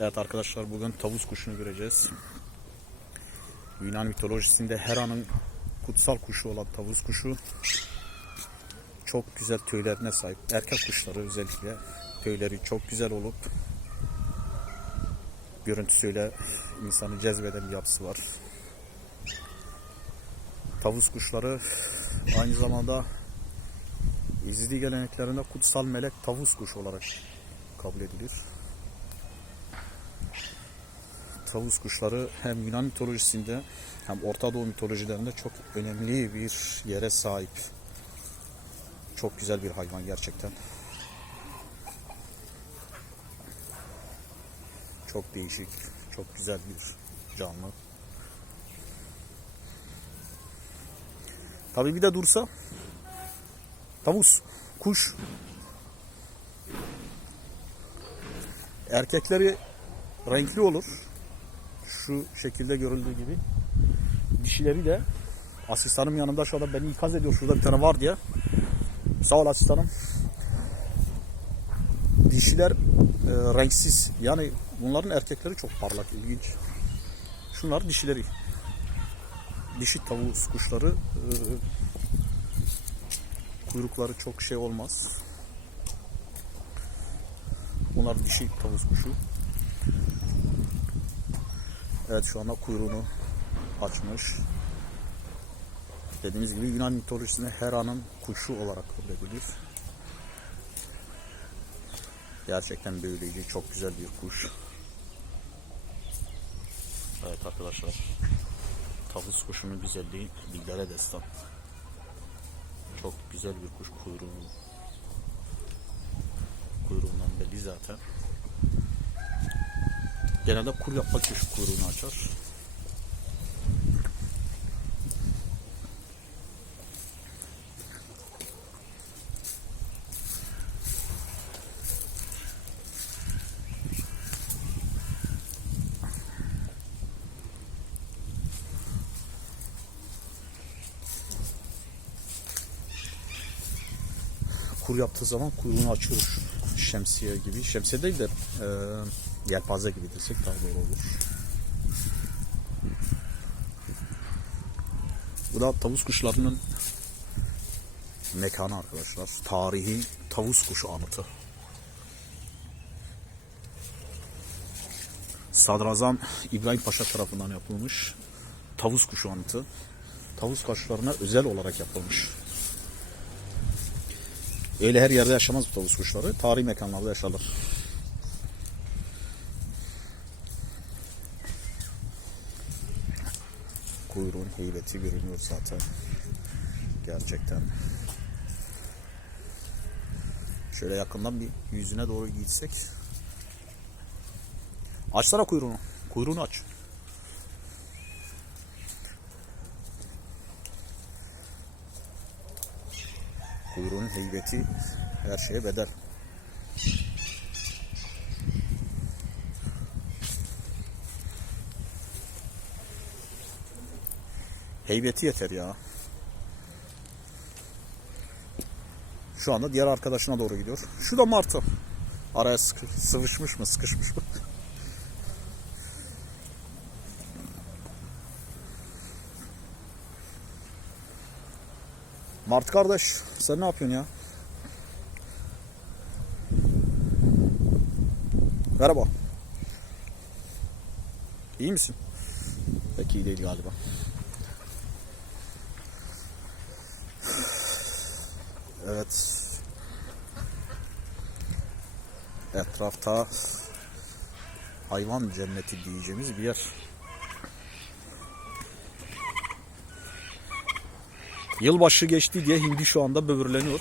Evet arkadaşlar bugün tavus kuşunu göreceğiz. Yunan mitolojisinde Hera'nın kutsal kuşu olan tavus kuşu çok güzel tüylerine sahip. Erkek kuşları özellikle tüyleri çok güzel olup görüntüsüyle insanı cezbeden bir yapısı var. Tavus kuşları aynı zamanda İzidi geleneklerinde kutsal melek tavus kuşu olarak kabul edilir. Tavus kuşları hem Yunan mitolojisinde hem Orta Doğu mitolojilerinde çok önemli bir yere sahip. Çok güzel bir hayvan gerçekten. Çok değişik, çok güzel bir canlı. Tabii bir de dursa tavus, kuş. Erkekleri renkli olur. Şu şekilde görüldüğü gibi. Dişileri de asistanım yanımda şu anda beni ikaz ediyor. Şurada bir tane var diye. Sağ ol asistanım. Dişiler e, renksiz. Yani bunların erkekleri çok parlak, ilginç. Şunlar dişileri. Dişi tavus kuşları e, kuyrukları çok şey olmaz. Bunlar dişi tavus kuşu. Evet şu anda kuyruğunu açmış. Dediğimiz gibi Yunan mitolojisinde Hera'nın kuşu olarak kabul edilir. Gerçekten böyleydi. Çok güzel bir kuş. Evet arkadaşlar. Tavus kuşunun güzelliği dillere destan. Çok güzel bir kuş kuyruğu. Kuyruğundan belli zaten. Genelde kur yapmak için kuyruğunu açar. kur yaptığı zaman kuyruğunu açıyor şu şemsiye gibi. Şemsiye değil de e, yelpaze gibi desek daha doğru olur. Bu da tavus kuşlarının mekanı arkadaşlar. Tarihi tavus kuşu anıtı. Sadrazam İbrahim Paşa tarafından yapılmış tavus kuşu anıtı. Tavus kuşlarına özel olarak yapılmış. Öyle her yerde yaşamaz bu tavus kuşları. Tarihi mekanlarda yaşarlar. Kuyruğun heybeti görünüyor zaten. Gerçekten. Şöyle yakından bir yüzüne doğru gitsek. Açsana kuyruğunu. Kuyruğunu aç. Kuyruğun heybeti her şeye bedel. Heybeti yeter ya. Şu anda diğer arkadaşına doğru gidiyor. Şu da martı. Araya sıkı, sıvışmış mı, sıkışmış mı? Martı kardeş, sen ne yapıyorsun ya? Merhaba. İyi misin? Pek iyi değil galiba. Evet. Etrafta hayvan cenneti diyeceğimiz bir yer. Yılbaşı geçti diye hindi şu anda böbürleniyor.